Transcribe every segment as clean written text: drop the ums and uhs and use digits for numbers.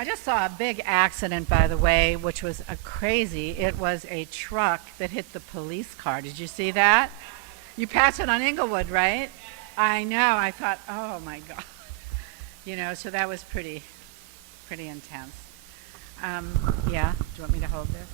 I just saw a big accident, by the way, which was crazy. It was a truck that hit the police car. Did you see that? You passed it on Inglewood, right? I know. I thought, oh my God. You know, so that was pretty intense. Yeah. Do you want me to hold this?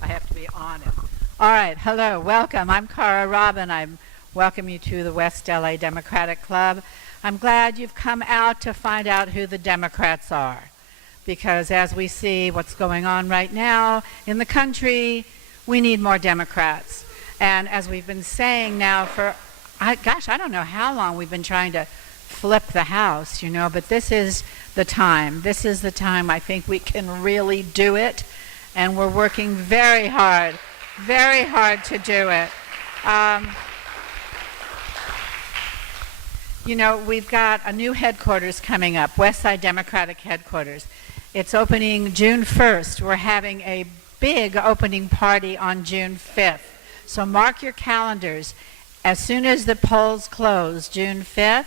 I have to be on it. All right. Hello. Welcome. I'm Cara Robin. I welcome you to the West LA Democratic Club. I'm glad you've come out to find out who the Democrats are. Because as we see what's going on right now in the country, we need more Democrats. And as we've been saying now for, I don't know how long we've been trying to flip the House, you know, but this is the time. This is the time I think we can really do it. And we're working very hard to do it. You know, we've got a new headquarters coming up, Westside Democratic Headquarters. It's opening June 1st. We're having a big opening party on June 5th. So mark your calendars. As soon as the polls close, June 5th,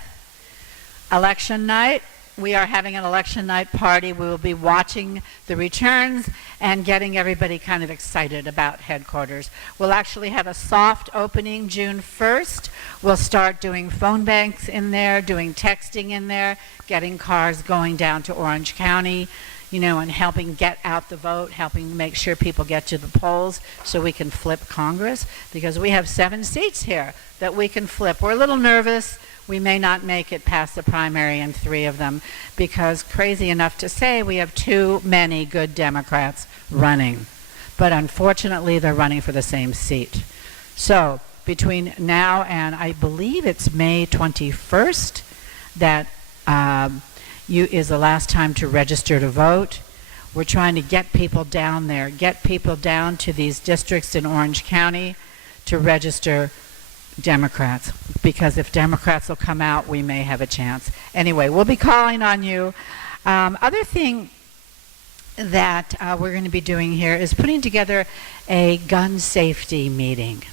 election night, we are having an election night party. We will be watching the returns and getting everybody kind of excited about headquarters. We'll actually have a soft opening June 1st. We'll start doing phone banks in there, doing texting in there, getting cars going down to Orange County, you know, and helping get out the vote, helping make sure people get to the polls so we can flip Congress, because we have 7 seats here that we can flip. We're a little nervous. We may not make it past the primary in 3 of them because, crazy enough to say, we have too many good Democrats running. But unfortunately, they're running for the same seat. So between now and I believe it's May 21st that is the last time to register to vote. We're trying to get people down there, get people down to these districts in Orange County to register Democrats, because if Democrats will come out, we may have a chance. Anyway, we'll be calling on you. Other thing that we're going to be doing here is putting together a gun safety meeting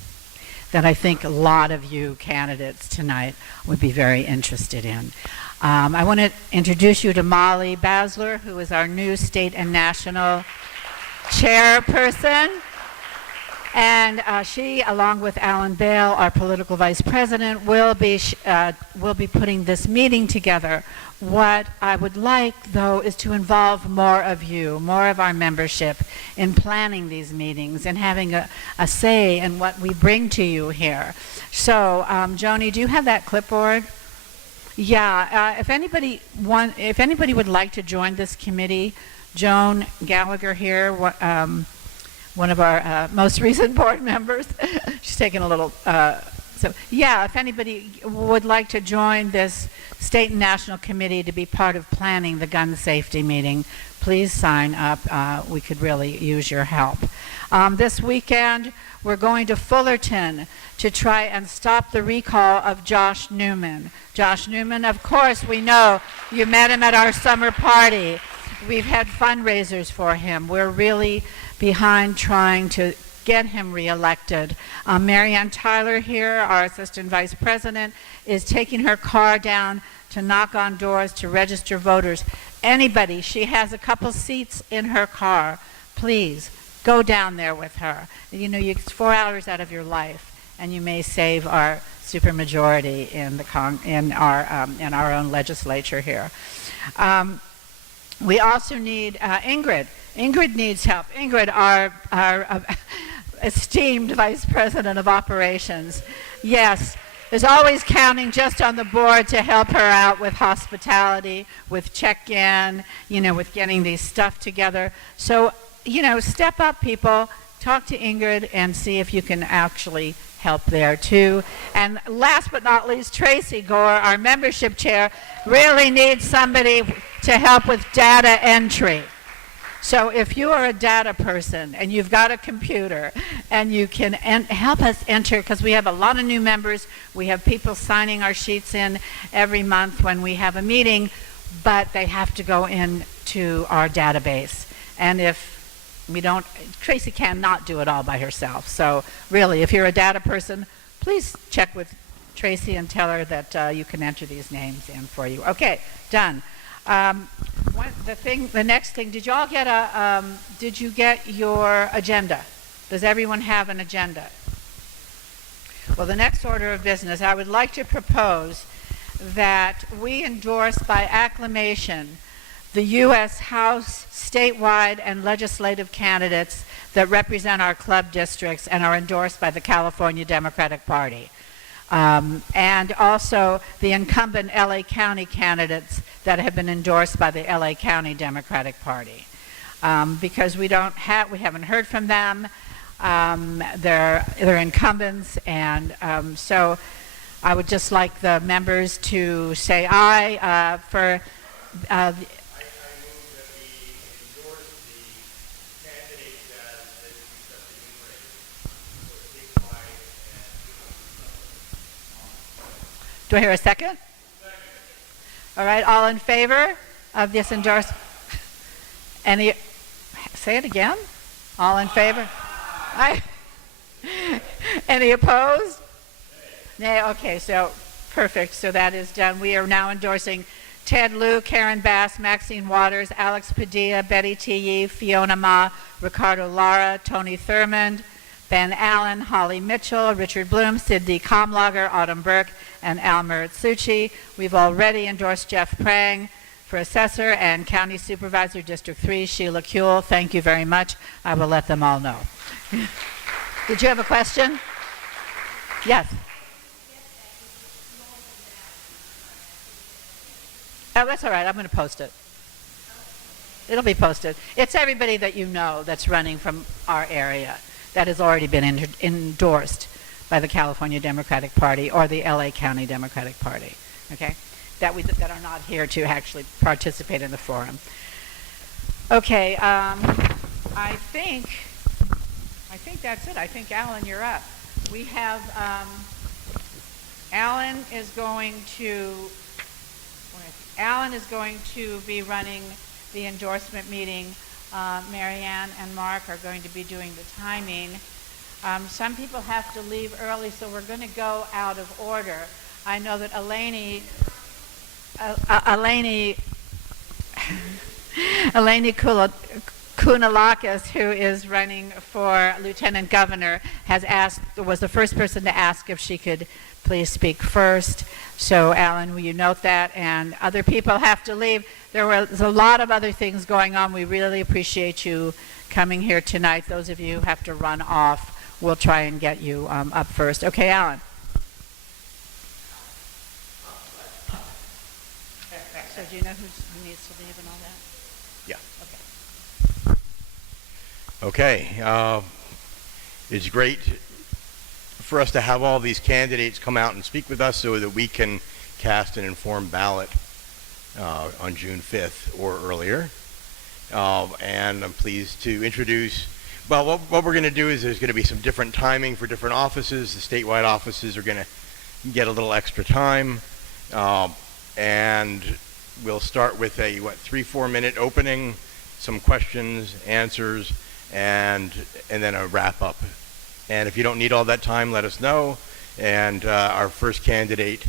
that I think a lot of you candidates tonight would be very interested in. I want to introduce you to Molly Basler, who is our new state and national chairperson. And she, along with Alan Bale, our political vice president, will be putting this meeting together. What I would like, though, is to involve more of you, more of our membership in planning these meetings and having a say in what we bring to you here. So, Joni, do you have that clipboard? Yeah. If anybody would like to join this committee, Joan Gallagher here. One of our most recent board members. She's taking a little, so yeah, if anybody would like to join this state and national committee to be part of planning the gun safety meeting, please sign up. We could really use your help. This weekend, we're going to Fullerton to try and stop the recall of Josh Newman. Josh Newman, of course, we know you met him at our summer party. We've had fundraisers for him. We're really behind trying to get him reelected. Marianne Tyler here, our assistant vice president, is taking her car down to knock on doors to register voters. Anybody, she has a couple seats in her car. Please go down there with her. You know, it's 4 hours out of your life, and you may save our supermajority in our own legislature here. We also need Ingrid. Ingrid needs help. Ingrid, our esteemed Vice President of Operations, yes, is always counting just on the board to help her out with hospitality, with check-in, you know, with getting these stuff together. So, you know, step up, people. Talk to Ingrid and see if you can actually help there too. And last but not least, Tracy Gore, our membership chair, really needs somebody to help with data entry. So if you are a data person and you've got a computer and you can help us enter, because we have a lot of new members, we have people signing our sheets in every month when we have a meeting, but they have to go into our database. And if we don't, Tracy cannot do it all by herself. So really, if you're a data person, please check with Tracy and tell her that you can enter these names in for you. Okay, done. The next thing, did you all get did you get your agenda? Does everyone have an agenda? Well, the next order of business, I would like to propose that we endorse by acclamation the U.S. House, statewide, and legislative candidates that represent our club districts and are endorsed by the California Democratic Party. And also the incumbent LA County candidates that have been endorsed by the LA County Democratic Party. Because we haven't heard from them. They're incumbents, and so I would just like the members to say aye for I move that we endorse the candidates that we just enumerated for statewide and Do I hear a second? All right, all in favor of this endorsement? Any? Say it again. All in favor? Aye. Any opposed? Nay. Okay, so perfect. So that is done. We are now endorsing Ted Lieu, Karen Bass, Maxine Waters, Alex Padilla, Betty T. Yee, Fiona Ma, Ricardo Lara, Tony Thurmond, Ben Allen, Holly Mitchell, Richard Bloom, Sidney Kamlager, Autumn Burke, and Al Maritsucci. We've already endorsed Jeff Prang for Assessor and County Supervisor, District 3, Sheila Kuehl. Thank you very much. I will let them all know. Did you have a question? Yes. Oh, that's all right. I'm going to post it. It'll be posted. It's everybody that you know that's running from our area that has already been endorsed by the California Democratic Party or the LA County Democratic Party, okay? That are not here to actually participate in the forum. Okay, I think that's it. I think, Alan, you're up. We have, Alan is going to be running the endorsement meeting. Marianne and Mark are going to be doing the timing. Some people have to leave early, so we're going to go out of order. I know that Eleni Kounalakis, who is running for Lieutenant Governor, was the first person to ask if she could please speak first. So, Alan, will you note that? And other people have to leave. There's a lot of other things going on. We really appreciate you coming here tonight. Those of you who have to run off, we'll try and get you up first. Okay, Alan. So do you know who needs to leave and all that? Yeah. Okay. It's great for us to have all these candidates come out and speak with us so that we can cast an informed ballot on June 5th or earlier. And I'm pleased to introduce, well, what we're going to do is there's going to be some different timing for different offices. The statewide offices are going to get a little extra time. And we'll start with a 3-4 minute opening, some questions, answers, and then a wrap up. And if you don't need all that time, let us know. And our first candidate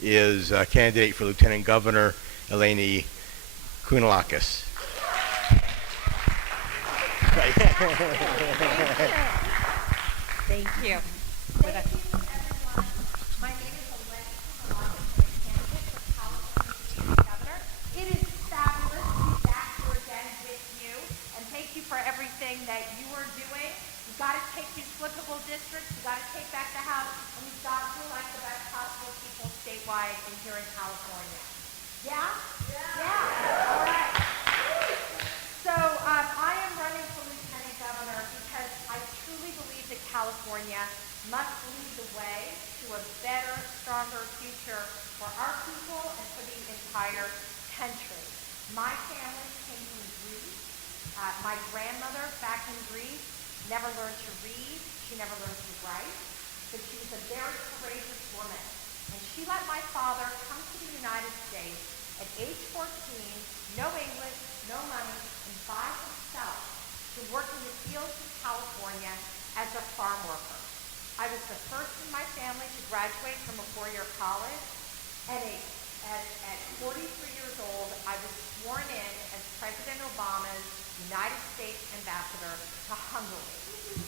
is candidate for Lieutenant Governor, Eleni Kounalakis. Thank you. Thank you, everyone. My name is Eleni Kounalakis. I'm a candidate for California Lieutenant Governor. It is fabulous to be back here again with you, and thank you for everything that you are doing. We've got to take these flippable districts, we've got to take back the House, and we've got to elect the best possible people statewide and here in California. Yeah? Yeah. All right. So I am running for Lieutenant Governor because I truly believe that California must lead the way to a better, stronger future for our people and for the entire country. My family came from Greece. My grandmother back in Greece never learned to read. She never learned to write. But she was a very courageous woman. And she let my father come to the United States at age 14, no English, no money, and by himself to work in the fields of California as a farm worker. I was the first in my family to graduate from a four-year college, and at 43 years old, I was sworn in as President Obama's United States Ambassador to Hungary.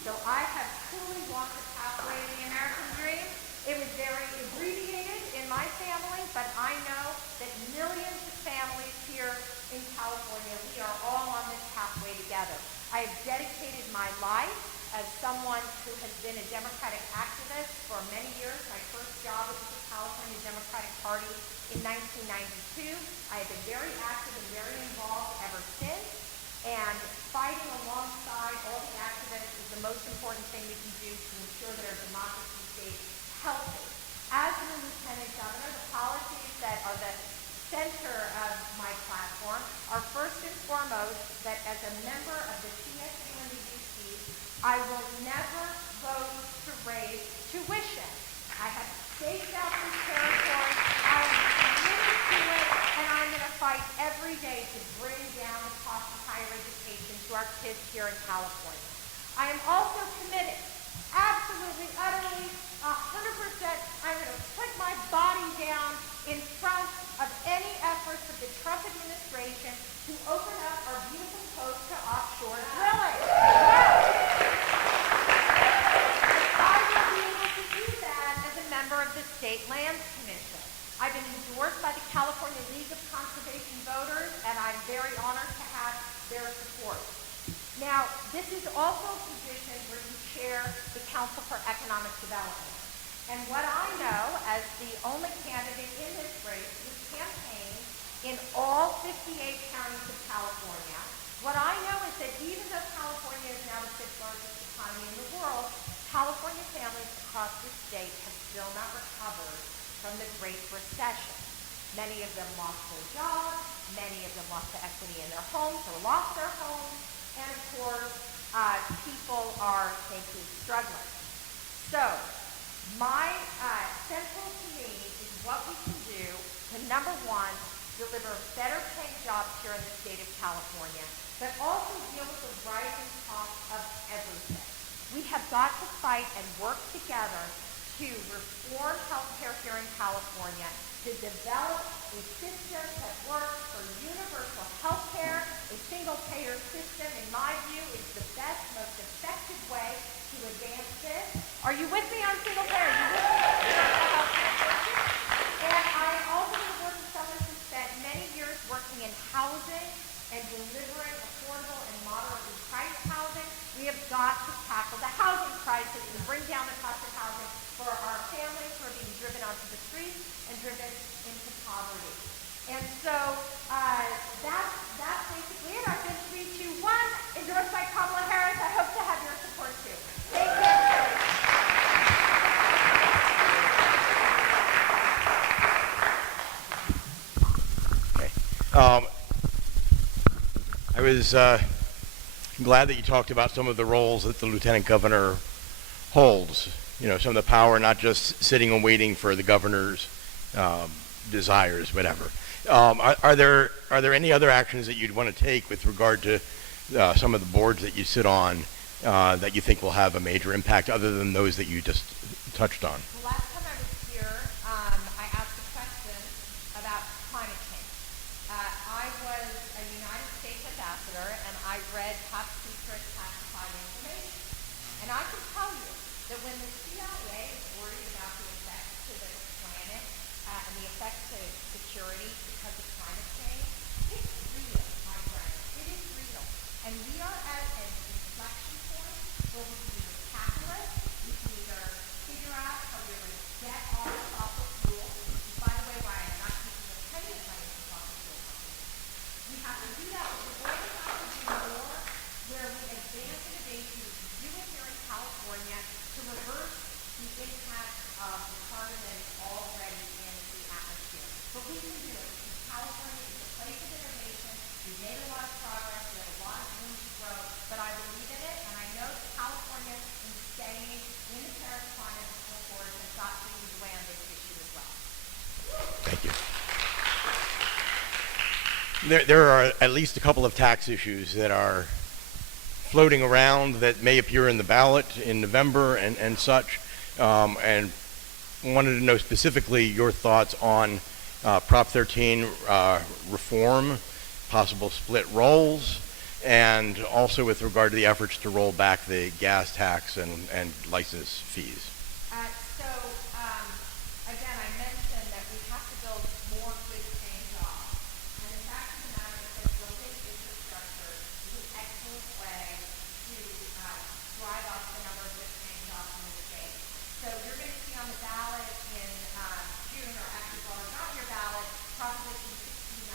So I have truly walked the pathway of the American dream. It was very abbreviated in my family, but I know that millions of families here in California, we are all on this pathway together. I have dedicated my life as someone who has been a Democratic activist for many years. My first job was with the California Democratic Party in 1992. I have been very active and very involved ever since. And fighting alongside all the activists is the most important thing we can do to ensure that our democracy stays healthy. As the Lieutenant Governor, the policies that are the center of my platform are first and foremost that as a member of the TSA and the UC, I will never vote to raise tuition. I have staked out this territory. I am committed to it, and I'm going to fight every day to bring down the cost of higher education to our kids here in California. I am also committed, absolutely, utterly, 100%, I'm going to put my body down in front of any efforts of the Trump administration to open up our beautiful coast to offshore drilling. I will be able to do that as a member of the State Lands Commission. I've been endorsed by the California League of Conservation Voters, and I'm very honored to have their support. Now, this is also a position where you chair the Council for Economic Development. And what I know, as the only candidate in this race who campaigned in all 58 counties of California, what I know is that even though California is now the fifth largest economy in the world, California families across the state have still not recovered from the Great Recession. Many of them lost their jobs, many of them lost the equity in their homes or lost their homes, and of course, people are thankfully struggling. So, my central to me is what we can do to, number one, deliver better paying jobs here in the state of California, but also deal with the rising cost of everything. We have got to fight and work together to reform healthcare here in California, to develop a system that works for universal healthcare. A single-payer system, in my view, is the best, most effective way to advance this. Are you with me on single payer? Are you with me on universal healthcare? And I am also the work of someone who spent many years working in housing and delivering affordable and moderately priced housing. We have got to tackle the housing crisis and bring down the cost of housing for our families who are being driven onto the streets and driven into poverty. And so that's basically it. I've been 3, 2, 1, endorsed by Kamala Harris. I hope to have your support too. Thank you. Okay. I was glad that you talked about some of the roles that the Lieutenant Governor holds. You know, some of the power, not just sitting and waiting for the governor's desires, whatever. Are there any other actions that you'd want to take with regard to some of the boards that you sit on that you think will have a major impact, other than those that you just touched on? The last time I was here, I asked a question about climate change. I was a United States ambassador, and I read top secret classified information. And I can tell you that when the CIA is worried about the effects to the planet and the effects to security because of climate change, it's real, my friend. It is real. And we are at an inflection point where we can either tackle it, we can either figure out how we're going to get off fossil fuels, which is, by the way, why I'm not taking a penny of money from fossil fuel companies. We have to do that, but we're going to have to do more where we advance innovation, we can do it here in California to reverse the impact of the carbon that is already in the atmosphere. But we can do it because California is a place of innovation. We've made a lot of progress. We have a lot of room to grow. But I believe in it, and I know that California, in staying in the Paris Climate Accord, has got to lead the way on this issue as well. Thank you. There are at least a couple of tax issues that are floating around that may appear in the ballot in November and such. and wanted to know specifically your thoughts on Prop 13 reform, possible split rolls, and also with regard to the efforts to roll back the gas tax and license fees. So, again, I mentioned that we have to build more good-paying jobs. And the fact of the matter is that building infrastructure is an excellent way to drive up the number of good-paying jobs in the state. So you're going to see on the ballot in June, or actually while it's on your ballot, Proposition 69,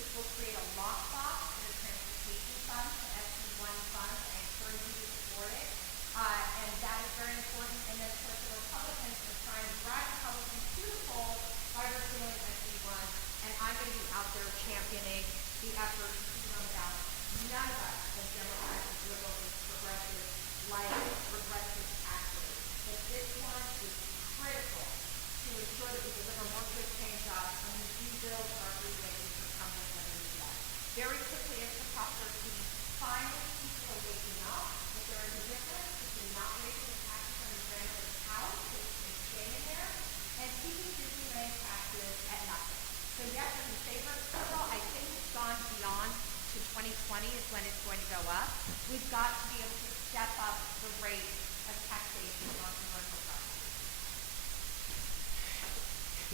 which will create a lockbox for the transportation fund, the SB1 fund. I encourage you to support it. And that is very important. And then, of course, the Republicans are trying to drive Republicans to the polls by repealing SB1. And I'm going to be out there championing the effort to keep it on the ballot. None of us as Democrats, as liberals, as progressives, like regressive taxes. But this one is critical to ensure that we deliver more good-paying jobs and we rebuild our food wages for companies that need that. Very quickly, as to Prop 13, finally people are waking up that there is a difference between not raising the taxes on your grandmother's house, which is staying there, and keeping Disneyland taxes at nothing. So yes, I'm in favor of federal. I think it's gone beyond to 2020 is when it's going to go up. We've got to be able to step up the rate of taxation on commercial property.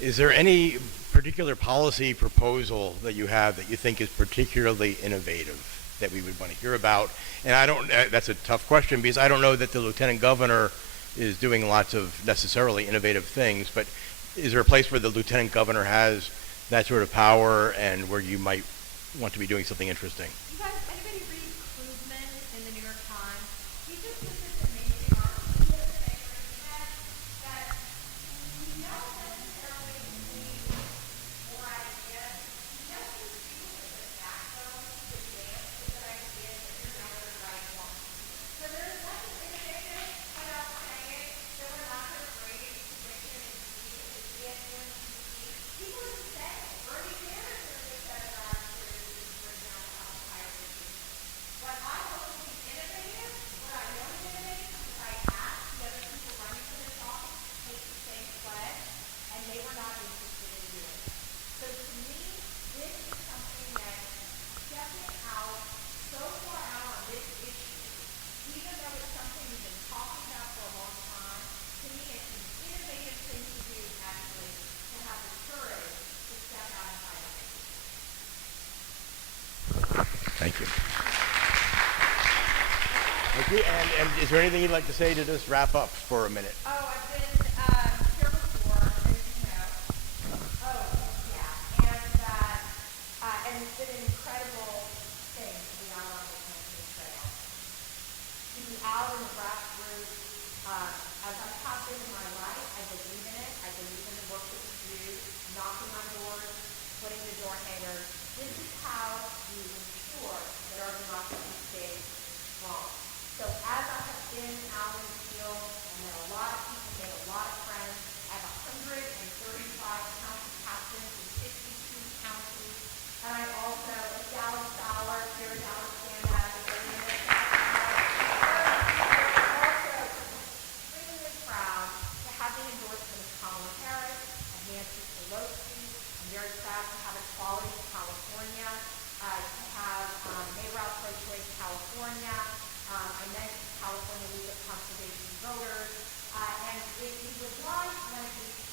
Is there any particular policy proposal that you have that you think is particularly innovative that we would want to hear about? And I don't, that's a tough question because I don't know that the lieutenant governor is doing lots of necessarily innovative things, but is there a place where the lieutenant governor has that sort of power and where you might want to be doing something interesting? You guys, anybody read Krugman in the New York Times? He just did this amazing article yesterday where he said that we don't necessarily need more ideas. We just need people with the backbone to advance the good ideas that you're never the right one. So there's nothing innovative about saying that we're not going to raise tuition and fees at the GSU and UC. People are the same. Bernie Sanders really said about our citizens, for example, on higher education. What I hope to be innovative, what I know is innovative, is I asked the other people running for this office to take the same pledge, and they were not interested in doing it. So to me, this is something that stepping out so far out on this issue, even though it's something we've been talking about for a long time, to me it's an innovative thing to do, actually, to have the courage to step out and fight it. Thank you. Thank you. And is there anything you'd like to say to just wrap up for a minute? Oh, I've been here before, as you know. Oh, yeah. And it's been an incredible thing to be out on the campaign trail. To be out in the grassroots, as I have been in my life, I believe in it. I believe in the work that we do, knocking on doors, putting the door hangers. This is how you ensure that our democracy stays strong. So as I have been out in the field, I met a lot of people, made a lot of friends. I have 135 county captains in 62 counties. And I also, as Dallas Fowler, Chair Dallas Sandbag, also extremely proud to have the endorsement of Kamala Harris and Nancy Pelosi. I'm very proud to have Equality California, to have NARAL Pro-Choice California. I mentioned California League of Conservation Voters. And if you would like one of these,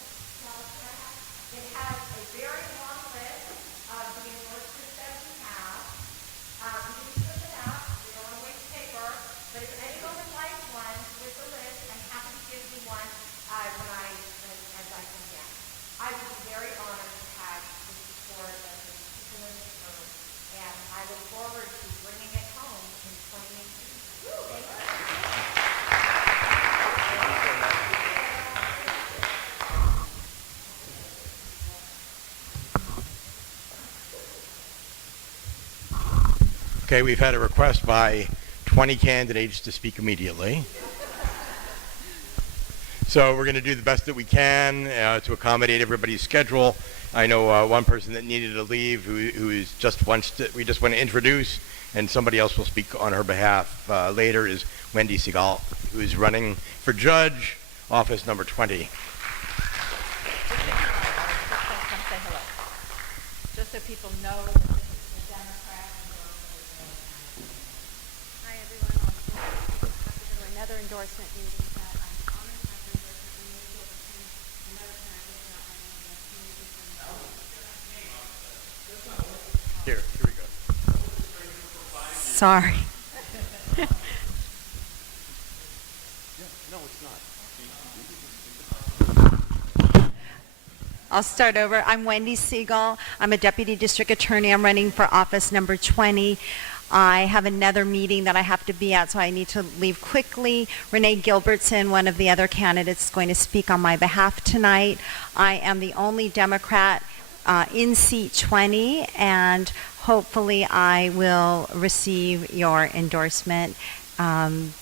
it has a very long list of the endorsements that we have. We didn't put it out. We don't want to waste paper. But if anyone would like one with the list, I'm happy to give you one as I come down. I would be very honored to have the support of the people in this room. And I look forward to bringing it home in 2018. Thank you. Okay, we've had a request by 20 candidates to speak immediately. So we're going to do the best that we can to accommodate everybody's schedule. I know one person that needed to leave who is we just want to introduce, and somebody else will speak on her behalf later, is Wendy Segal, who is running for judge office number 20. Come say hello. Just so people know that this is the Democrat Hi, everyone. I'll have to go to another endorsement meeting, but I'm honored to have an endorsement meeting to overturn another candidate, not my name. Here we go. Sorry. No, it's not. I'll start over. I'm Wendy Siegel. I'm a deputy district attorney. I'm running for office number 20. I have another meeting that I have to be at, so I need to leave quickly. Renee Gilbertson, one of the other candidates, is going to speak on my behalf tonight. I am the only Democrat in seat 20, and hopefully I will receive your endorsement and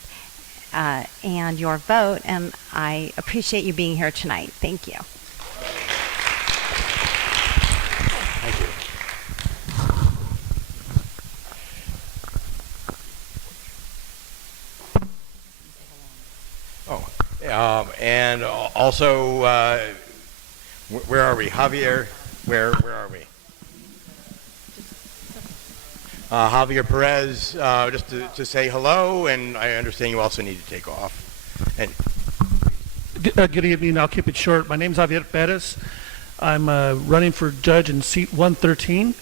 your vote, and I appreciate you being here tonight. Thank you. Thank you. And also, where are we? Javier, where are we? Javier Perez, just to say hello, and I understand you also need to take off. And Good evening. I'll keep it short. My name is Javier Perez. I'm running for judge in seat 113.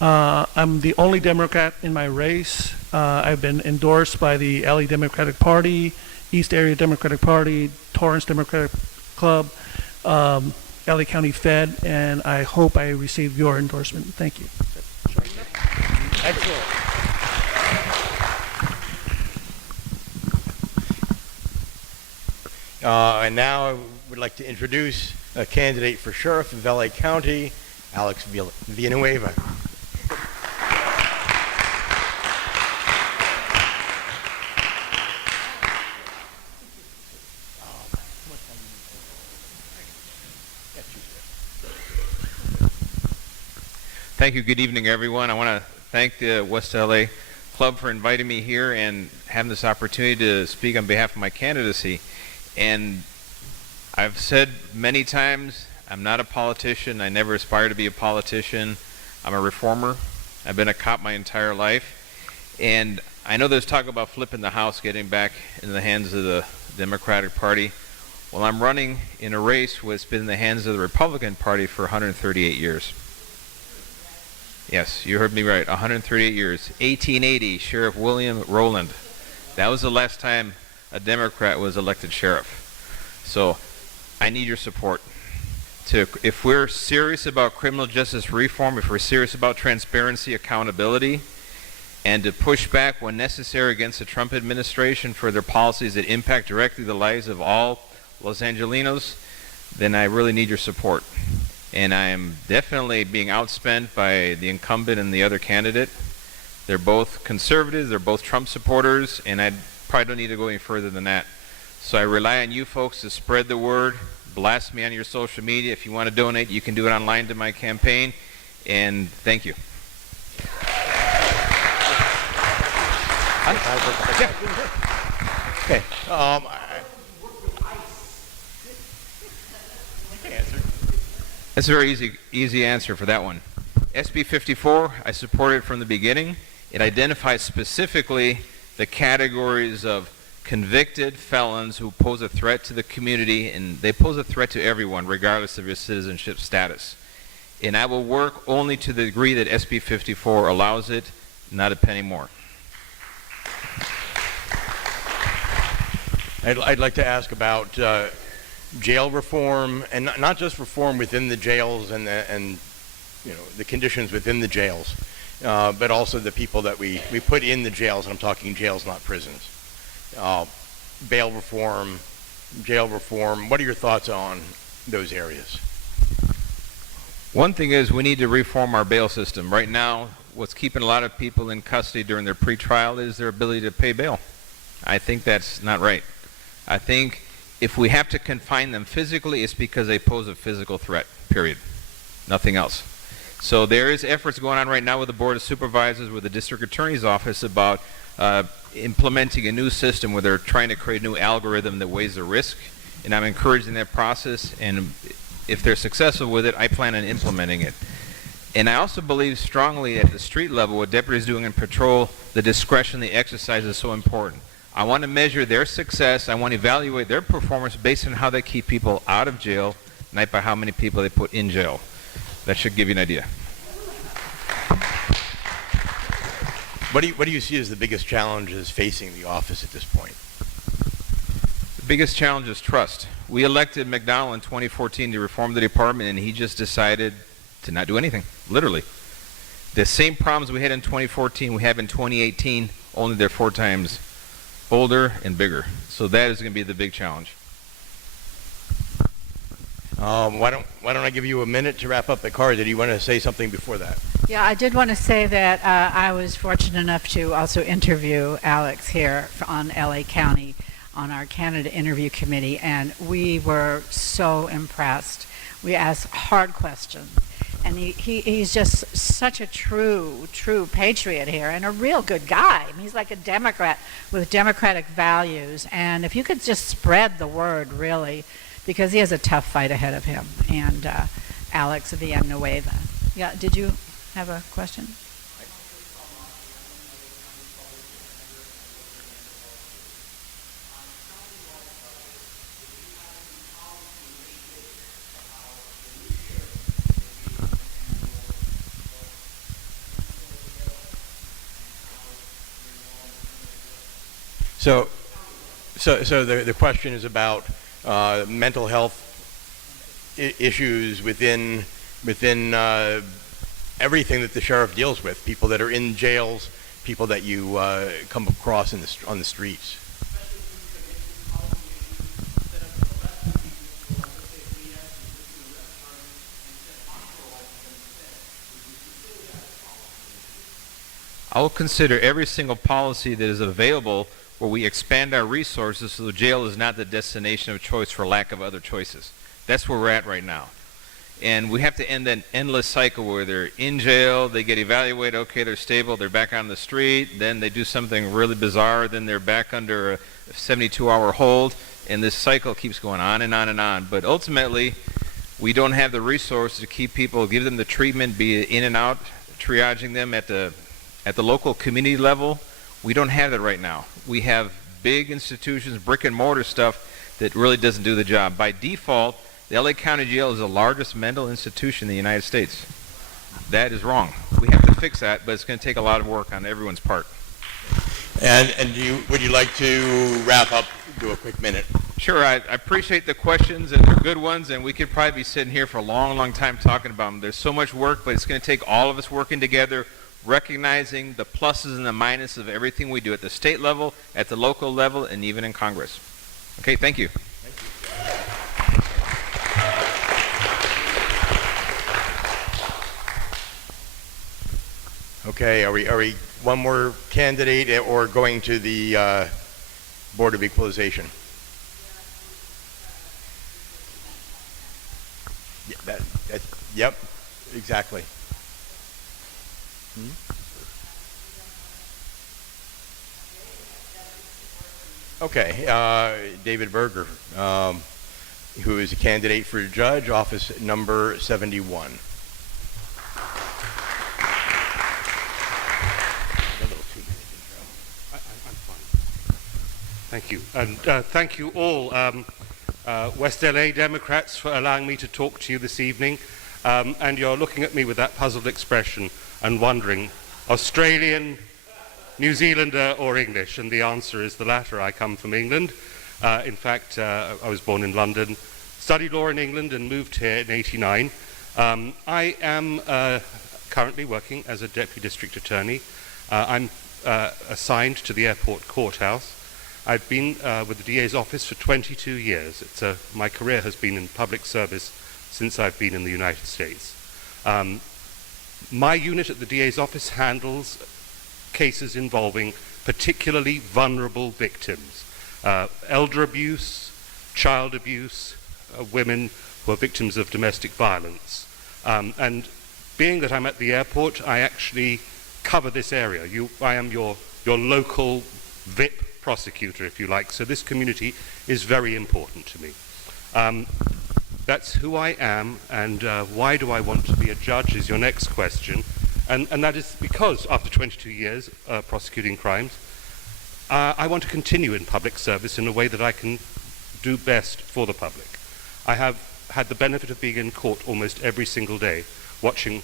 I'm the only Democrat in my race. I've been endorsed by the LA Democratic Party, East Area Democratic Party, Torrance Democratic Club, LA County Fed, and I hope I receive your endorsement. Thank you. excellent. And now I would like to introduce a candidate for sheriff of LA County, Alex Villanueva. Thank you. Good evening, everyone. I want to thank the West LA Club for inviting me here and having this opportunity to speak on behalf of my candidacy. And I've said many times, I'm not a politician. I never aspired to be a politician. I'm a reformer. I've been a cop my entire life. And I know there's talk about flipping the House, getting back in the hands of the Democratic Party. Well, I'm running in a race that's been in the hands of the Republican Party for 138 years. Yes, you heard me right, 138 years. 1880, Sheriff William Rowland. That was the last time a Democrat was elected sheriff. So I need your support. If we're serious about criminal justice reform, if we're serious about transparency, accountability, and to push back when necessary against the Trump administration for their policies that impact directly the lives of all Los Angelinos, then I really need your support. And I am definitely being outspent by the incumbent and the other candidate. They're both conservatives, they're both Trump supporters, and I probably don't need to go any further than that. So I rely on you folks to spread the word, blast me on your social media. If you want to donate, you can do it online to my campaign, and thank you. Okay. That's a very easy answer for that one. SB 54, I support it from the beginning. It identifies specifically the categories of convicted felons who pose a threat to the community, and they pose a threat to everyone, regardless of your citizenship status. And I will work only to the degree that SB 54 allows it, not a penny more. I'd like to ask about jail reform, and not just reform within the jails and the conditions within the jails, but also the people that we put in the jails, and I'm talking jails, not prisons. Bail reform, jail reform, what are your thoughts on those areas? One thing is we need to reform our bail system. Right now, what's keeping a lot of people in custody during their pretrial is their ability to pay bail. I think that's not right. I think if we have to confine them physically, it's because they pose a physical threat, period. Nothing else. So there is efforts going on right now with the Board of Supervisors, with the District Attorney's Office about implementing a new system where they're trying to create a new algorithm that weighs the risk and I'm encouraging that process, and if they're successful with it, I plan on implementing it. And I also believe strongly at the street level, what deputies doing in patrol, the discretion they exercise is so important. I want to measure their success. I want to evaluate their performance based on how they keep people out of jail, not by how many people they put in jail. That should give you an idea. What do you see as the biggest challenges facing the office at this point? The biggest challenge is trust. We elected McDonnell in 2014 to reform the department, and he just decided to not do anything, literally. The same problems we had in 2014 we have in 2018, only they're 4 times older and bigger. So that is going to be the big challenge. Why don't I give you a minute to wrap up the card? Did you want to say something before that? Yeah, I did want to say that I was fortunate enough to also interview Alex here on LA County on our candidate interview committee, and we were so impressed. We asked hard questions, and he's just such a true patriot here and a real good guy. I mean, he's like a Democrat with democratic values, and if you could just spread the word, really, because he has a tough fight ahead of him. And Alex Villanueva. Yeah, did you have a question? So the question is about mental health issues within everything that the sheriff deals with, people that are in jails, people that you come across on the streets. I will consider every single policy that is available where we expand our resources so the jail is not the destination of choice for lack of other choices. That's where we're at right now. And we have to end that endless cycle where they're in jail, they get evaluated, okay, they're stable, they're back on the street, then they do something really bizarre, then they're back under a 72-hour hold, and this cycle keeps going on and on and on. But ultimately, we don't have the resources to keep people, give them the treatment, be in and out, triaging them at the local community level. We don't have that right now. We have big institutions, brick and mortar stuff that really doesn't do the job. By default, the LA County Jail is the largest mental institution in the United States. That is wrong. We have to fix that, but it's going to take a lot of work on everyone's part. And would you like to wrap up, do a quick minute? Sure, I appreciate the questions, and they're good ones, and we could probably be sitting here for a long, long time talking about them. There's so much work, but it's going to take all of us working together, recognizing the pluses and the minuses of everything we do at the state level, at the local level, and even in Congress. Okay, thank you. Okay, are we one more candidate or going to the Board of Equalization? Yeah, yep, exactly. Okay, David Berger, who is a candidate for judge, office number 71. Thank you. And thank you all, West LA Democrats, for allowing me to talk to you this evening. And you're looking at me with that puzzled expression and wondering, Australian, New Zealander or English? And the answer is the latter. I come from England. In fact, I was born in London, studied law in England and moved here in '89. I am currently working as a Deputy District Attorney. I'm assigned to the airport courthouse. I've been with the DA's office for 22 years. My career has been in public service since I've been in the United States. My unit at the DA's office handles cases involving particularly vulnerable victims, elder abuse, child abuse, women who are victims of domestic violence. And being that I'm at the airport, I actually cover this area. I am your local VIP prosecutor, if you like, so this community is very important to me. That's who I am, and why do I want to be a judge is your next question. And that is because after 22 years prosecuting crimes, I want to continue in public service in a way that I can do best for the public. I have had the benefit of being in court almost every single day, watching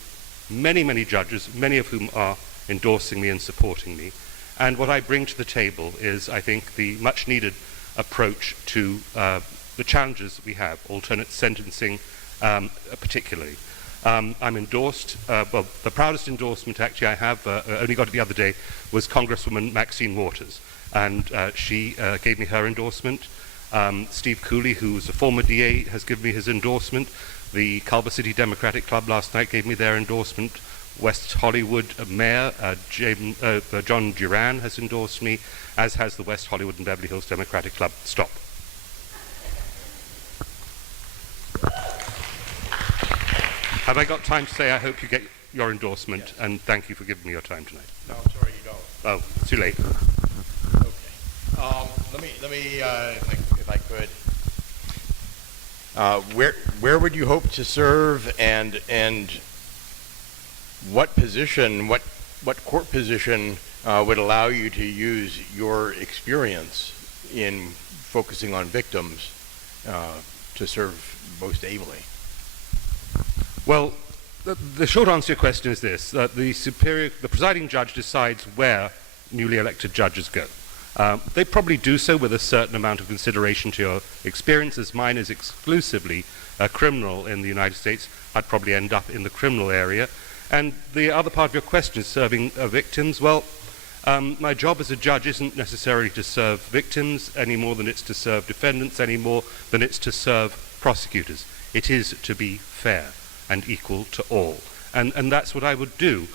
many, many judges, many of whom are endorsing me and supporting me. And what I bring to the table is, I think, the much needed approach to the challenges that we have, alternate sentencing particularly. I'm endorsed, well, the proudest endorsement actually I have, only got it the other day, was Congresswoman Maxine Waters. And she gave me her endorsement. Steve Cooley, who's a former DA, has given me his endorsement. The Culver City Democratic Club last night gave me their endorsement. West Hollywood Mayor John Duran has endorsed me, as has the West Hollywood and Beverly Hills Democratic Club. Stop. Have I got time to say I hope you get your endorsement, yes, and thank you for giving me your time tonight? No, I'm sorry you don't. Oh, it's too late. Okay. Let me if I could. Where would you hope to serve, and what position, what court position would allow you to use your experience in focusing on victims to serve most ably? Well, the short answer to your question is this: that the presiding judge decides where newly elected judges go. They probably do so with a certain amount of consideration to your experience. As mine is exclusively criminal in the United States, I'd probably end up in the criminal area. And the other part of your question is serving victims. Well, my job as a judge isn't necessarily to serve victims any more than it's to serve defendants, any more than it's to serve prosecutors. It is to be fair and equal to all. And that's what I would do.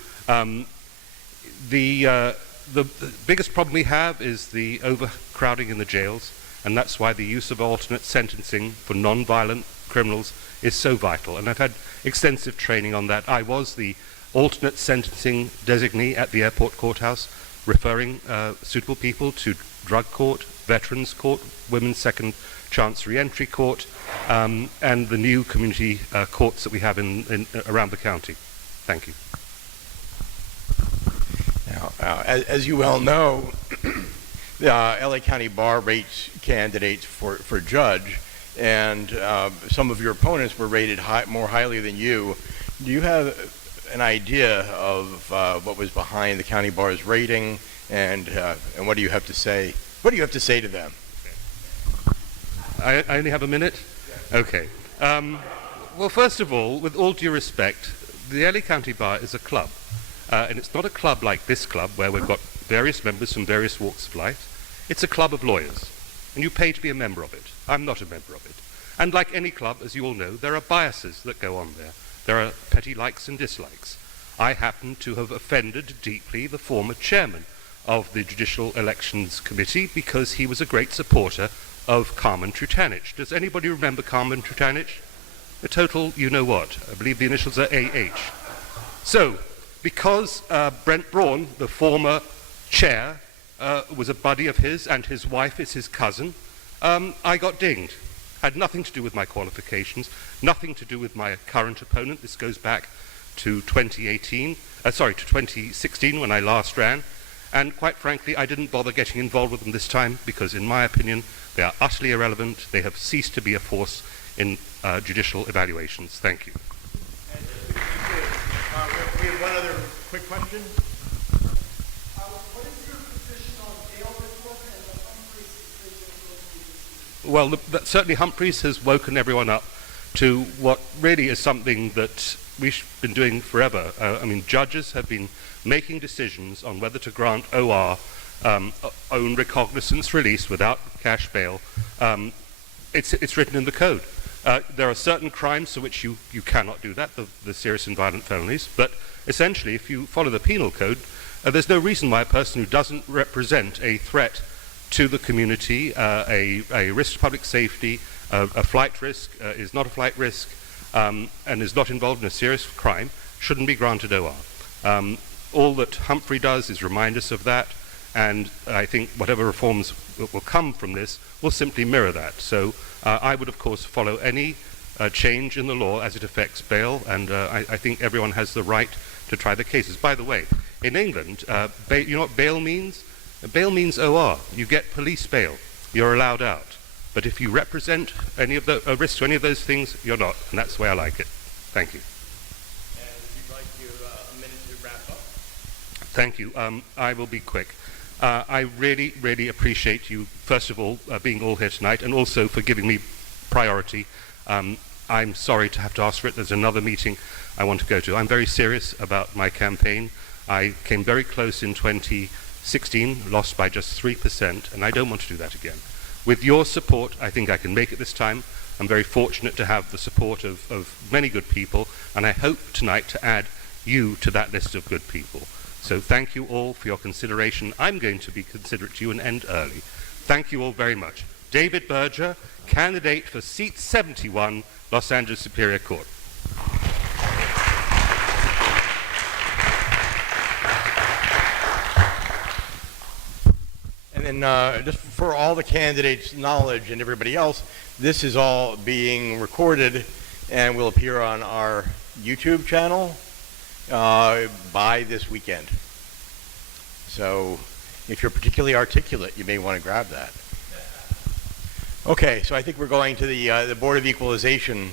The biggest problem we have is the overcrowding in the jails, and that's why the use of alternate sentencing for non-violent criminals is so vital. And I've had extensive training on that. I was the alternate sentencing designee at the airport courthouse, referring suitable people to drug court, veterans court, women's second chance re-entry court, and the new community courts that we have in around the county. Thank you. Now, as you well know, the LA County Bar rates candidates for judge, and some of your opponents were rated more highly than you. Do you have an idea of what was behind the county bar's rating, and what do you have to say? What do you have to say to them? I only have a minute? Yes. Okay. Well, first of all, with all due respect, the LA County Bar is a club. And it's not a club like this club where we've got various members from various walks of life. It's a club of lawyers, and you pay to be a member of it. I'm not a member of it. And like any club, as you all know, there are biases that go on there. There are petty likes and dislikes. I happen to have offended deeply the former chairman of the Judicial Elections Committee because he was a great supporter of Carmen Trutanich. Does anybody remember Carmen Trutanich? The total, you know what? I believe the initials are AH. So, because Brent Braun, the former chair, was a buddy of his and his wife is his cousin, I got dinged. Had nothing to do with my qualifications, nothing to do with my current opponent. This goes back to 2016 when I last ran. And quite frankly, I didn't bother getting involved with them this time because, in my opinion, they are utterly irrelevant. They have ceased to be a force in judicial evaluations. Thank you. We have one other quick question. What is your position on bail reform and the Humphreys decision? Well, certainly Humphreys has woken everyone up to what really is something that we've been doing forever. I mean, judges have been making decisions on whether to grant OR, own recognizance release without cash bail. It's written in the code. There are certain crimes for which you cannot do that, the serious and violent felonies, but essentially if you follow the penal code, there's no reason why a person who doesn't represent a threat to the community, a risk to public safety, a flight risk, is not a flight risk, and is not involved in a serious crime, shouldn't be granted OR. All that Humphrey does is remind us of that, and I think whatever reforms will come from this will simply mirror that. So I would, of course, follow any change in the law as it affects bail, and I think everyone has the right to try their cases. By the way, in England, you know what bail means? Bail means OR. You get police bail. You're allowed out. But if you represent any of the risk to any of those things, you're not, and that's the way I like it. Thank you. And if you'd like a minute to wrap up. Thank you. I will be quick. I really, really appreciate you, first of all, being all here tonight, and also for giving me priority. I'm sorry to have to ask for it. There's another meeting I want to go to. I'm very serious about my campaign. I came very close in 2016, lost by just 3%, and I don't want to do that again. With your support, I think I can make it this time. I'm very fortunate to have the support of many good people, and I hope tonight to add you to that list of good people. So thank you all for your consideration. I'm going to be considerate to you and end early. Thank you all very much. David Berger, candidate for seat 71, Los Angeles Superior Court. And then just for all the candidates' knowledge and everybody else, this is all being recorded and will appear on our YouTube channel by this weekend. So if you're particularly articulate, you may want to grab that. Okay, so I think we're going to the Board of Equalization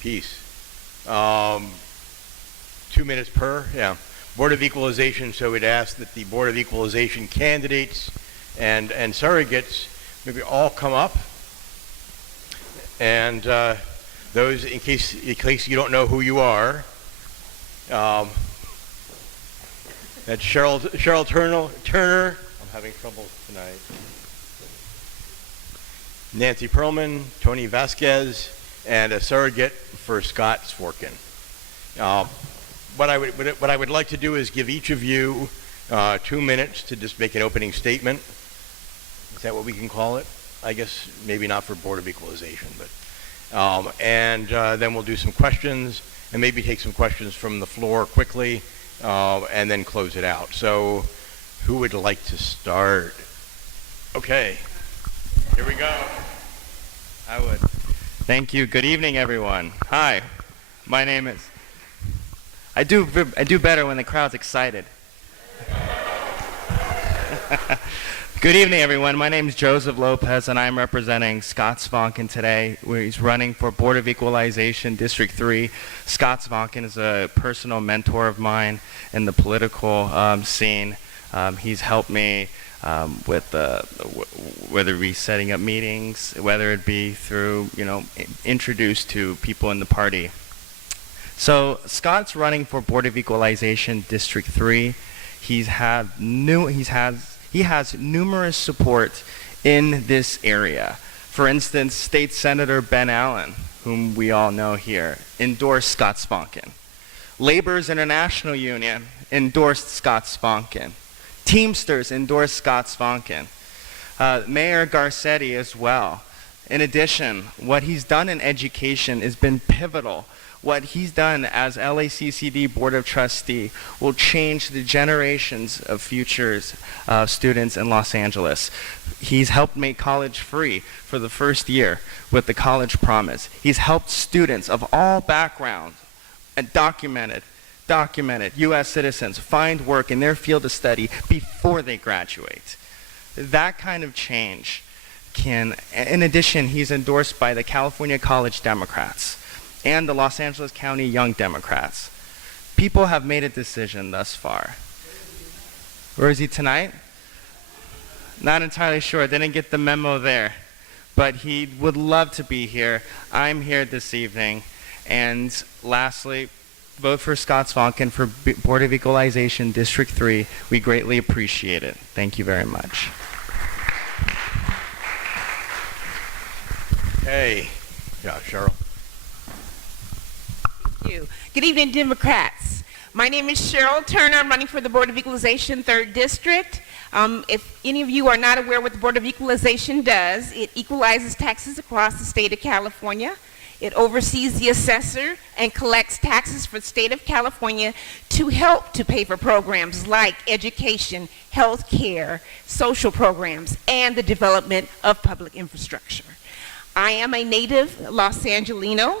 piece. 2 minutes per, yeah. Board of Equalization, so we'd ask that the Board of Equalization candidates and surrogates maybe all come up. And those, in case you don't know who you are, that's Cheryl Turner. I'm having trouble tonight. Nancy Perlman, Tony Vasquez, and a surrogate for Scott Svorkin. What I would like to do is give each of you 2 minutes to just make an opening statement. Is that what we can call it? I guess maybe not for Board of Equalization, but and then we'll do some questions and maybe take some questions from the floor quickly and then close it out. So who would like to start? Okay, here we go. I would. Thank you. Good evening, everyone. Hi, my name is... I do better when the crowd's excited. Good evening, everyone. My name is Joseph Lopez, and I'm representing Scott Svorkin today, where he's running for Board of Equalization, District 3. Scott Svorkin is a personal mentor of mine in the political scene. He's helped me with whether it be setting up meetings, whether it be through, introduced to people in the party. So Scott's running for Board of Equalization District 3. He has numerous support in this area. For instance, State Senator Ben Allen, whom we all know here, endorsed Scott Svorkin. Labor's International Union endorsed Scott Svorkin. Teamsters endorsed Scott Svorkin. Mayor Garcetti as well. In addition, what he's done in education has been pivotal. What he's done as LACCD Board of Trustee will change the generations of future students in Los Angeles. He's helped make college free for the first year with the College Promise. He's helped students of all backgrounds and documented U.S. citizens find work in their field of study before they graduate. That kind of change can, in addition, he's endorsed by the California College Democrats and the Los Angeles County Young Democrats. People have made a decision thus far. Where is he tonight? Not entirely sure. Didn't get the memo there. But he would love to be here. I'm here this evening. And lastly, vote for Scott Svorkin for Board of Equalization District 3. We greatly appreciate it. Thank you very much. Hey, yeah, Cheryl. You. Good evening, Democrats. My name is Cheryl Turner. I'm running for the Board of Equalization 3rd District. If any of you are not aware what the Board of Equalization does, it equalizes taxes across the state of California. It oversees the assessor and collects taxes for the state of California to help to pay for programs like education, health care, social programs, and the development of public infrastructure. I am a native Los Angelino.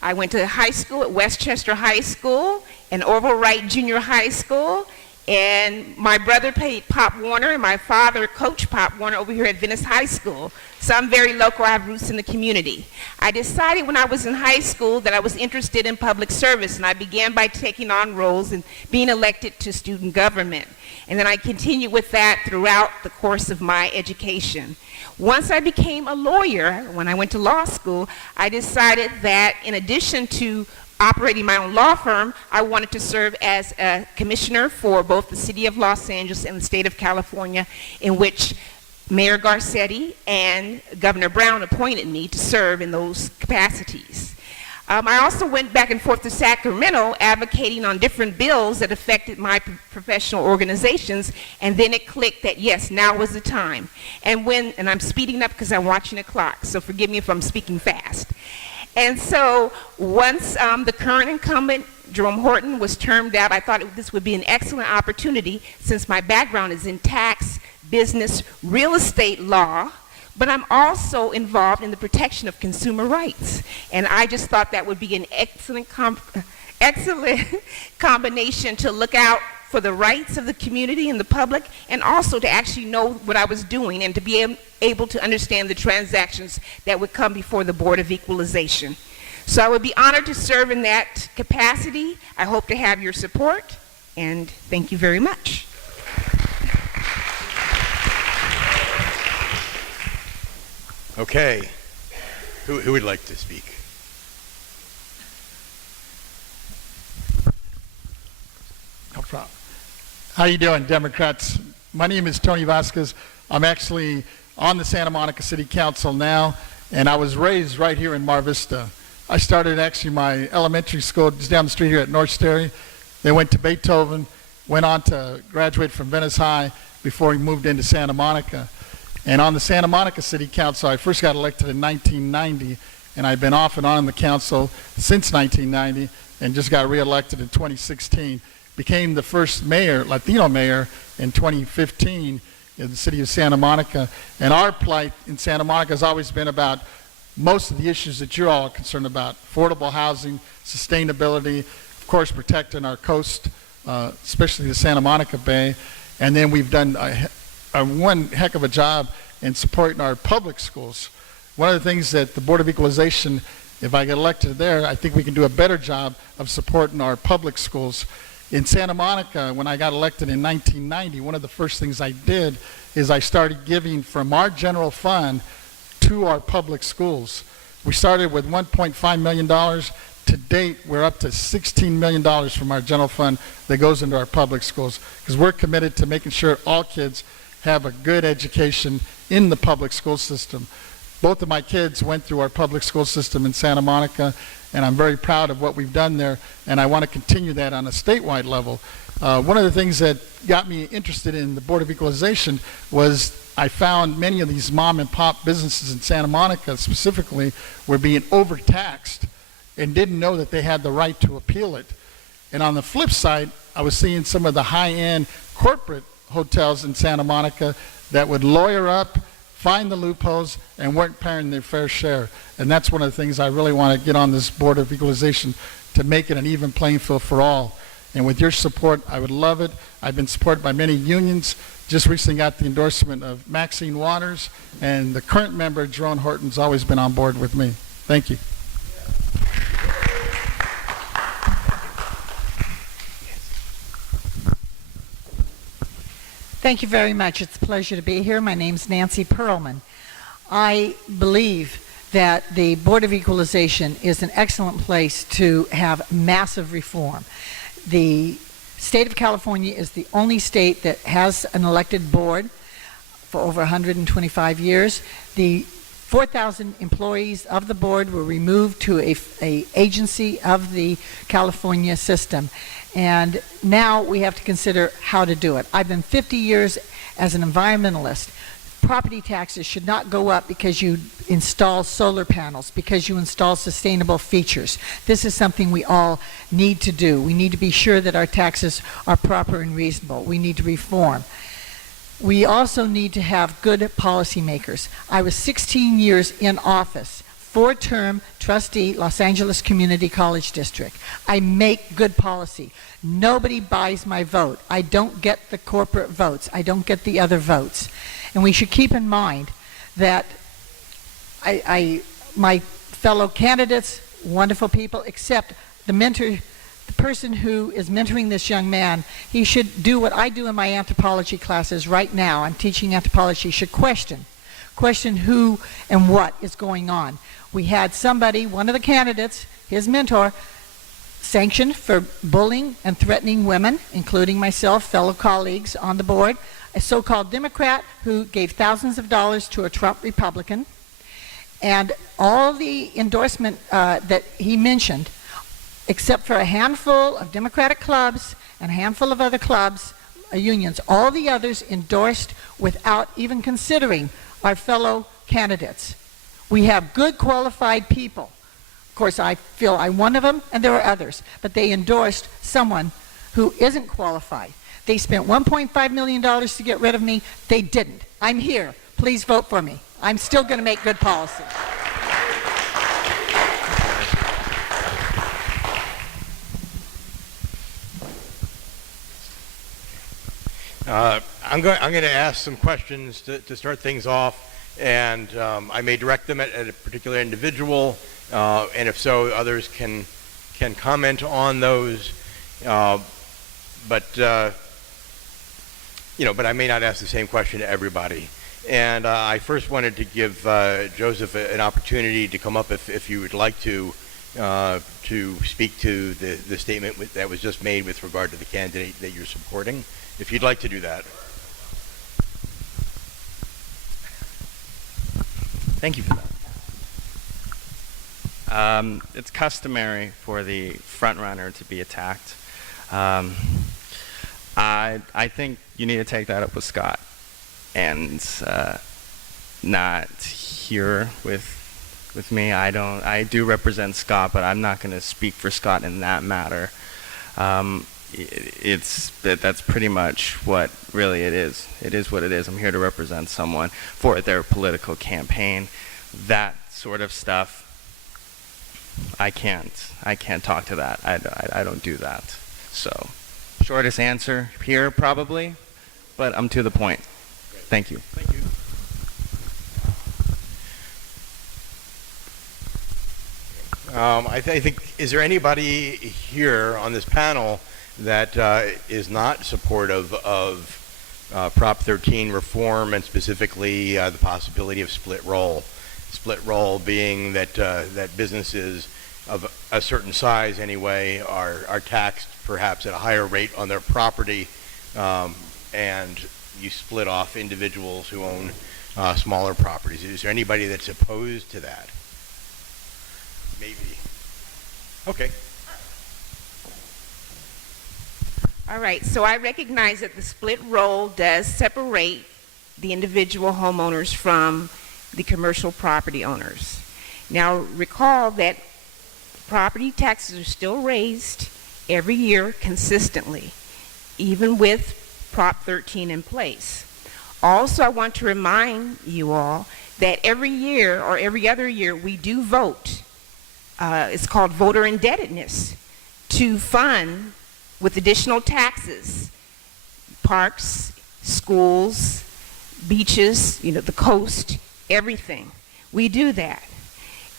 I went to high school at Westchester High School and Orville Wright Junior High School. And my brother played Pop Warner, and my father coached Pop Warner over here at Venice High School. So I'm very local. I have roots in the community. I decided when I was in high school that I was interested in public service, and I began by taking on roles and being elected to student government. And then I continued with that throughout the course of my education. Once I became a lawyer, when I went to law school, I decided that in addition to operating my own law firm, I wanted to serve as a commissioner for both the city of Los Angeles and the state of California, in which Mayor Garcetti and Governor Brown appointed me to serve in those capacities. I also went back and forth to Sacramento advocating on different bills that affected my professional organizations, and then it clicked that yes, now was the time. And I'm speeding up because I'm watching the clock, so forgive me if I'm speaking fast. And so once the current incumbent, Jerome Horton, was termed out, I thought this would be an excellent opportunity, since my background is in tax, business, real estate law, but I'm also involved in the protection of consumer rights. And I just thought that would be an excellent combination to look out for the rights of the community and the public, and also to actually know what I was doing and to be able to understand the transactions that would come before the Board of Equalization. So I would be honored to serve in that capacity. I hope to have your support, and thank you very much. Okay. Who would like to speak? No problem. How you doing, Democrats? My name is Tony Vasquez. I'm actually on the Santa Monica City Council now, and I was raised right here in Mar Vista. I started actually my elementary school just down the street here at North Sterry. Then went to Beethoven, went on to graduate from Venice High before he moved into Santa Monica. And on the Santa Monica City Council, I first got elected in 1990, and I've been off and on the council since 1990, and just got reelected in 2016. Became the first mayor, Latino mayor, in 2015 in the city of Santa Monica. And our plight in Santa Monica has always been about most of the issues that you're all concerned about: affordable housing, sustainability, of course protecting our coast, especially the Santa Monica Bay. And then we've done one heck of a job in supporting our public schools. One of the things that the Board of Equalization, if I get elected there, I think we can do a better job of supporting our public schools. In Santa Monica, when I got elected in 1990, one of the first things I did is I started giving from our general fund to our public schools. We started with $1.5 million. To date, we're up to $16 million from our general fund that goes into our public schools, because we're committed to making sure all kids have a good education in the public school system. Both of my kids went through our public school system in Santa Monica, and I'm very proud of what we've done there, and I want to continue that on a statewide level. One of the things that got me interested in the Board of Equalization was I found many of these mom and pop businesses in Santa Monica specifically were being overtaxed and didn't know that they had the right to appeal it. And on the flip side, I was seeing some of the high-end corporate hotels in Santa Monica that would lawyer up, find the loopholes, and weren't paying their fair share. And that's one of the things I really want to get on this Board of Equalization, to make it an even playing field for all. And with your support, I would love it. I've been supported by many unions. Just recently got the endorsement of Maxine Waters, and the current member, Jerome Horton's always been on board with me. Thank you. Thank you very much. It's a pleasure to be here. My name's Nancy Perlman. I believe that the Board of Equalization is an excellent place to have massive reform. The state of California is the only state that has an elected board for over 125 years. The 4,000 employees of the board were removed to a agency of the California system. And now we have to consider how to do it. I've been 50 years as an environmentalist, property taxes should not go up because you install solar panels, because you install sustainable features. This is something we all need to do. We need to be sure that our taxes are proper and reasonable. We need to reform. We also need to have good policymakers. I was 16 years in office, 4-term trustee, Los Angeles Community College District. I make good policy. Nobody buys my vote. I don't get the corporate votes. I don't get the other votes. And we should keep in mind that my fellow candidates, wonderful people, except the person who is mentoring this young man, he should do what I do in my anthropology classes right now. I'm teaching anthropology. Should question who and what is going on. We had somebody, one of the candidates, his mentor, sanctioned for bullying and threatening women, including myself, fellow colleagues on the board, a so-called Democrat who gave thousands of dollars to a Trump Republican, and all the endorsement that he mentioned, except for a handful of Democratic clubs and a handful of other clubs, unions, all the others endorsed without even considering our fellow candidates. We have good qualified people. Of course, I feel I'm one of them, and there are others, but they endorsed someone who isn't qualified. They spent $1.5 million to get rid of me. They didn't. I'm here. Please vote for me. I'm still going to make good policy. I'm going to ask some questions to start things off, and I may direct them at a particular individual, and if so, others can comment on those. But I may not ask the same question to everybody. And I first wanted to give Joseph an opportunity to come up if you would like to speak to the statement that was just made with regard to the candidate that you're supporting, if you'd like to do that. Thank you for that. It's customary for the front runner to be attacked. I think you need to take that up with Scott, and not here with me. I do represent Scott, but I'm not going to speak for Scott in that matter. That's pretty much what really it is. It is what it is. I'm here to represent someone for their political campaign. That sort of stuff, I can't talk to that. I don't do that. So, shortest answer here probably, but I'm to the point. Thank you. Thank you. I think, is there anybody here on this panel that is not supportive of Prop 13 reform, and specifically the possibility of split roll? Split roll being that businesses of a certain size anyway are taxed perhaps at a higher rate on their property, and you split off individuals who own smaller properties. Is there anybody that's opposed to that? Maybe. Okay. All right, so I recognize that the split roll does separate the individual homeowners from the commercial property owners. Now, recall that property taxes are still raised every year consistently, even with Prop 13 in place. Also, I want to remind you all that every year or every other year we do vote. It's called voter indebtedness, to fund with additional taxes parks, schools, beaches, the coast, everything. We do that.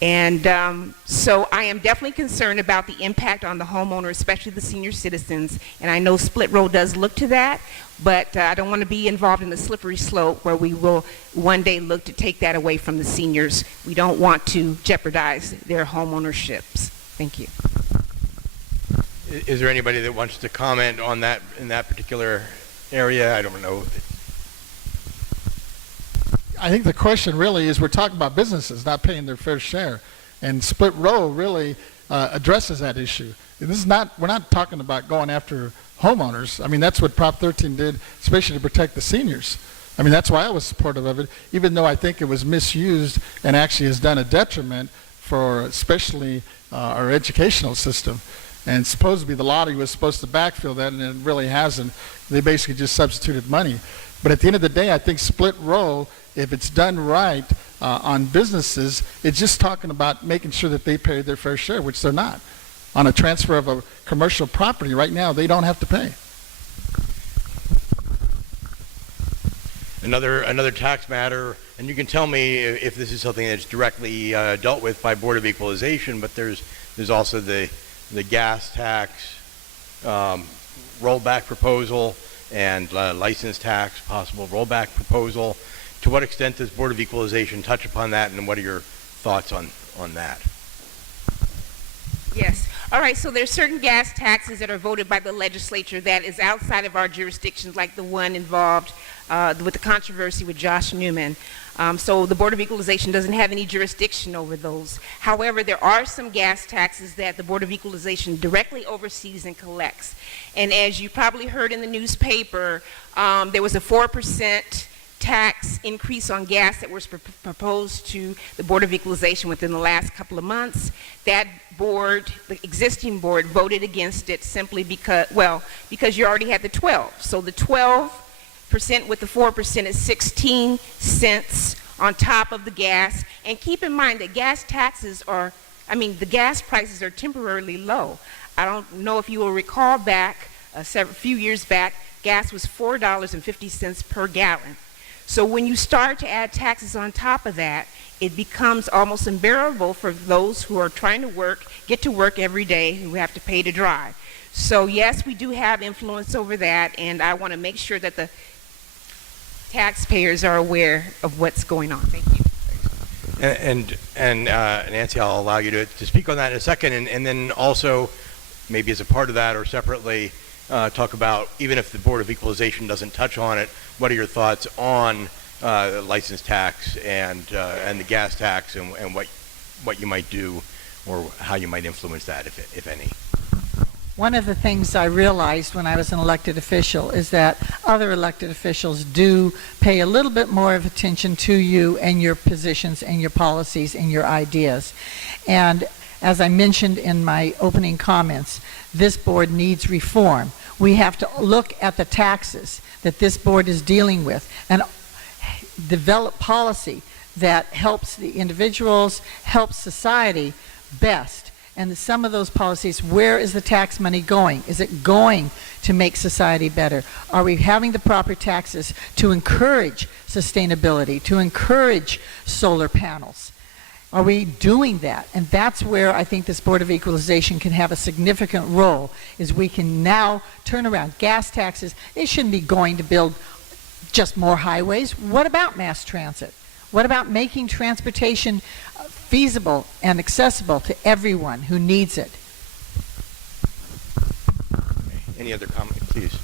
And so I am definitely concerned about the impact on the homeowner, especially the senior citizens. And I know Split Roll does look to that, but I don't want to be involved in the slippery slope where we will one day look to take that away from the seniors. We don't want to jeopardize their home ownerships. Thank you. Is there anybody that wants to comment on that in that particular area? I don't know. I think the question really is, we're talking about businesses not paying their fair share, and split roll really addresses that issue. This is not, we're not talking about going after homeowners. I mean, that's what Prop 13 did, especially to protect the seniors. I mean, that's why I was supportive of it, even though I think it was misused and actually has done a detriment for especially our educational system. And supposedly the lottery was supposed to backfill that, and it really hasn't. They basically just substituted money. But at the end of the day, I think split roll, if it's done right on businesses, it's just talking about making sure that they pay their fair share, which they're not. On a transfer of a commercial property right now, they don't have to pay. Another tax matter, and you can tell me if this is something that's directly dealt with by Board of Equalization, but there's also the gas tax rollback proposal and license tax possible rollback proposal. To what extent does Board of Equalization touch upon that, and what are your thoughts on that? Yes. All right, so there's certain gas taxes that are voted by the legislature that is outside of our jurisdictions, like the one involved with the controversy with Josh Newman. So the Board of Equalization doesn't have any jurisdiction over those. However, there are some gas taxes that the Board of Equalization directly oversees and collects. And as you probably heard in the newspaper, there was a 4% tax increase on gas that was proposed to the Board of Equalization within the last couple of months. That board, the existing board, voted against it simply because you already had the 12. So the 12% with the 4% is 16 cents on top of the gas. And keep in mind that gas taxes the gas prices are temporarily low. I don't know if you will recall back, a few years back, gas was $4.50 per gallon. So when you start to add taxes on top of that, it becomes almost unbearable for those who are trying to get to work every day, who have to pay to drive. So yes, we do have influence over that, and I want to make sure that the taxpayers are aware of what's going on. Thank you. And Nancy, I'll allow you to speak on that in a second, and then also, maybe as a part of that or separately, talk about, even if the Board of Equalization doesn't touch on it, what are your thoughts on license tax and the gas tax, and what you might do or how you might influence that, if any? One of the things I realized when I was an elected official is that other elected officials do pay a little bit more of attention to you and your positions and your policies and your ideas. And as I mentioned in my opening comments, this board needs reform. We have to look at the taxes that this board is dealing with and develop policy that helps the individuals, helps society best. And some of those policies, where is the tax money going? Is it going to make society better? Are we having the proper taxes to encourage sustainability, to encourage solar panels? Are we doing that? And that's where I think this Board of Equalization can have a significant role, is we can now turn around. Gas taxes, they shouldn't be going to build just more highways. What about mass transit? What about making transportation feasible and accessible to everyone who needs it? Any other comment, please?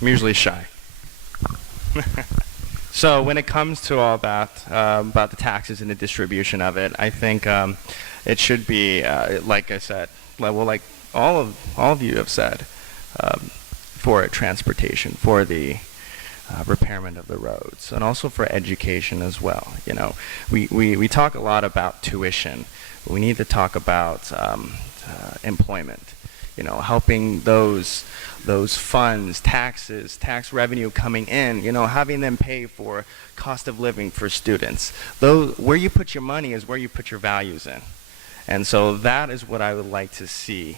I'm usually shy. So when it comes to all about the taxes and the distribution of it, I think it should be, like I said, like all of you have said, for transportation, for the repairment of the roads, and also for education as well. You know, we talk a lot about tuition. We need to talk about employment. You know, helping those funds, taxes, tax revenue coming in, you know, having them pay for cost of living for students. Where you put your money is where you put your values in. And so that is what I would like to see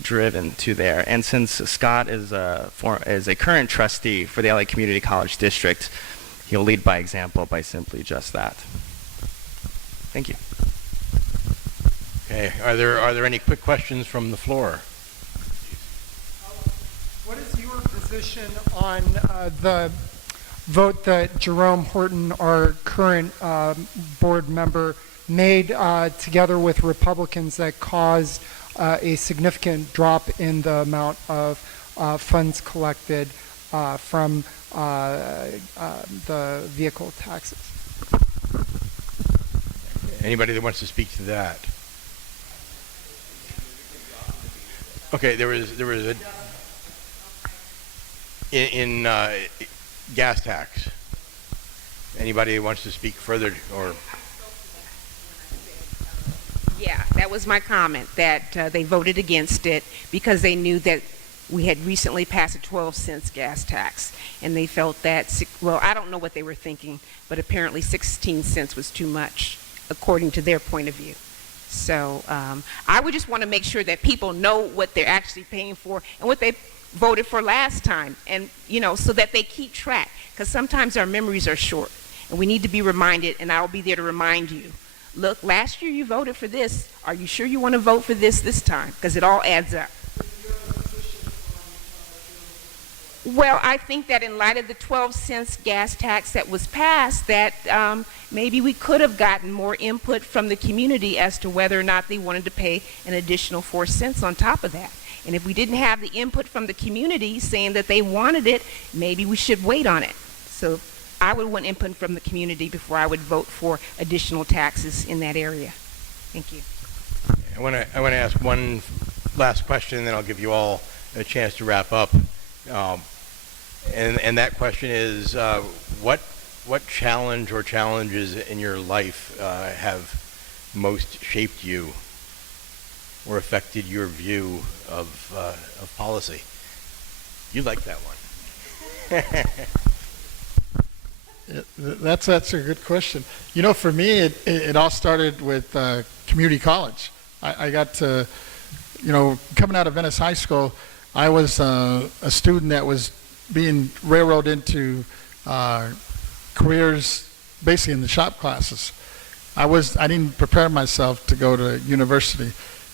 driven to there. And since Scott is a current trustee for the LA Community College District, he'll lead by example by simply just that. Thank you. Okay, are there any quick questions from the floor? What is your position on the vote that Jerome Horton, our current board member, made together with Republicans that caused a significant drop in the amount of funds collected from the vehicle taxes? Anybody that wants to speak to that? Okay, there was a in gas tax. Anybody who wants to speak further or? Yeah, that was my comment, that they voted against it because they knew that we had recently passed a 12 cents gas tax, and they felt that, well, I don't know what they were thinking, but apparently 16 cents was too much, according to their point of view. So I would just want to make sure that people know what they're actually paying for and what they voted for last time, and, you know, so that they keep track, because sometimes our memories are short, and we need to be reminded, and I'll be there to remind you. Look, last year you voted for this. Are you sure you want to vote for this time? Because it all adds up. Well, I think that in light of the 12 cents gas tax that was passed, that maybe we could have gotten more input from the community as to whether or not they wanted to pay an additional 4 cents on top of that. And if we didn't have the input from the community saying that they wanted it, maybe we should wait on it. So I would want input from the community before I would vote for additional taxes in that area. Thank you. I want to ask one last question, and then I'll give you all a chance to wrap up. And that question is, what challenge or challenges in your life have most shaped you or affected your view of policy? You like that one. That's a good question. You know, for me, it all started with community college. I got to, you know, coming out of Venice High School, I was a student that was being railroaded into careers basically in the shop classes. I didn't prepare myself to go to university.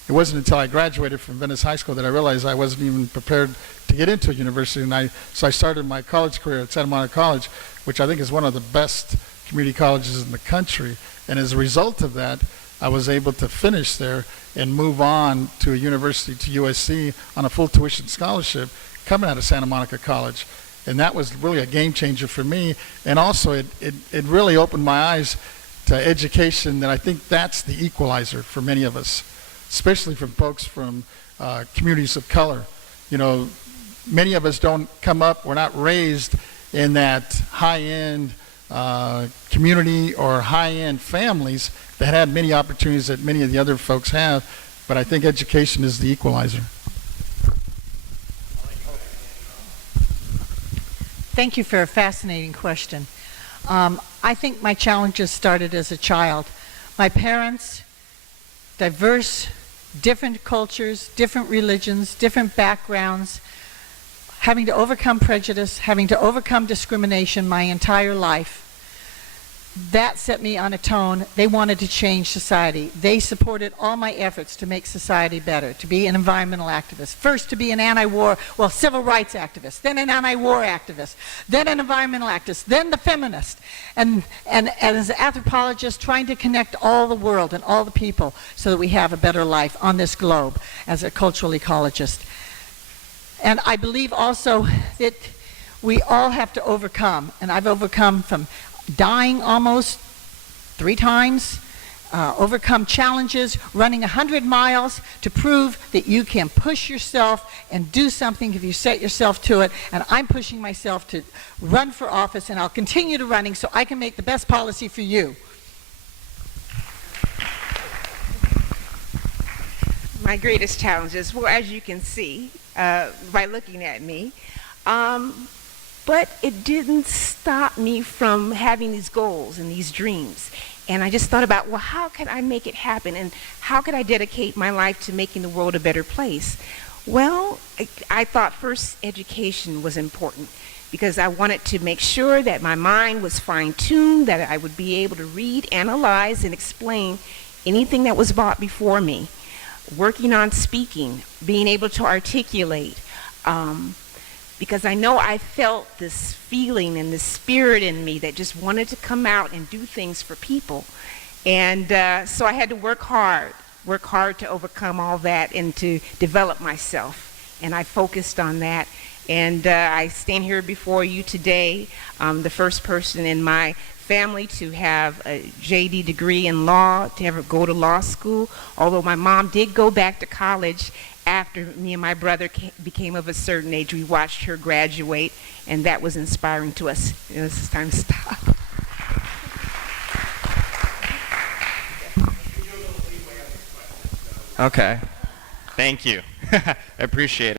It wasn't until I graduated from Venice High School that I realized I wasn't even prepared to get into a university, and so I started my college career at Santa Monica College, which I think is one of the best community colleges in the country. And as a result of that, I was able to finish there and move on to a university, to USC, on a full tuition scholarship coming out of Santa Monica College. And that was really a game changer for me. And also it really opened my eyes to education, that I think that's the equalizer for many of us, especially from folks from communities of color. You know, many of us don't come up, we're not raised in that high-end community or high-end families that had many opportunities that many of the other folks have. But I think education is the equalizer. Thank you for a fascinating question. I think my challenges started as a child. My parents, diverse, different cultures, different religions, different backgrounds, having to overcome prejudice, having to overcome discrimination my entire life. That set me on a tone. They wanted to change society. They supported all my efforts to make society better, to be an environmental activist. First to be an civil rights activist, then an anti-war activist, then an environmental activist, then the feminist. And as an anthropologist, trying to connect all the world and all the people so that we have a better life on this globe as a cultural ecologist. And I believe also that we all have to overcome, and I've overcome from dying almost 3 times, overcome challenges, running 100 miles to prove that you can push yourself and do something if you set yourself to it. And I'm pushing myself to run for office, and I'll continue to running so I can make the best policy for you. My greatest challenges, well, as you can see by looking at me, but it didn't stop me from having these goals and these dreams. And I just thought about, well, how can I make it happen? And how could I dedicate my life to making the world a better place? Well, I thought first education was important, because I wanted to make sure that my mind was fine-tuned, that I would be able to read, analyze, and explain anything that was brought before me. Working on speaking, being able to articulate, because I know I felt this feeling and this spirit in me that just wanted to come out and do things for people. And so I had to work hard to overcome all that and to develop myself. And I focused on that. And I stand here before you today, the first person in my family to have a JD degree in law, to ever go to law school, although my mom did go back to college after me and my brother became of a certain age, we watched her graduate, and that was inspiring to us. It's time to stop. Okay. Thank you. I appreciate it.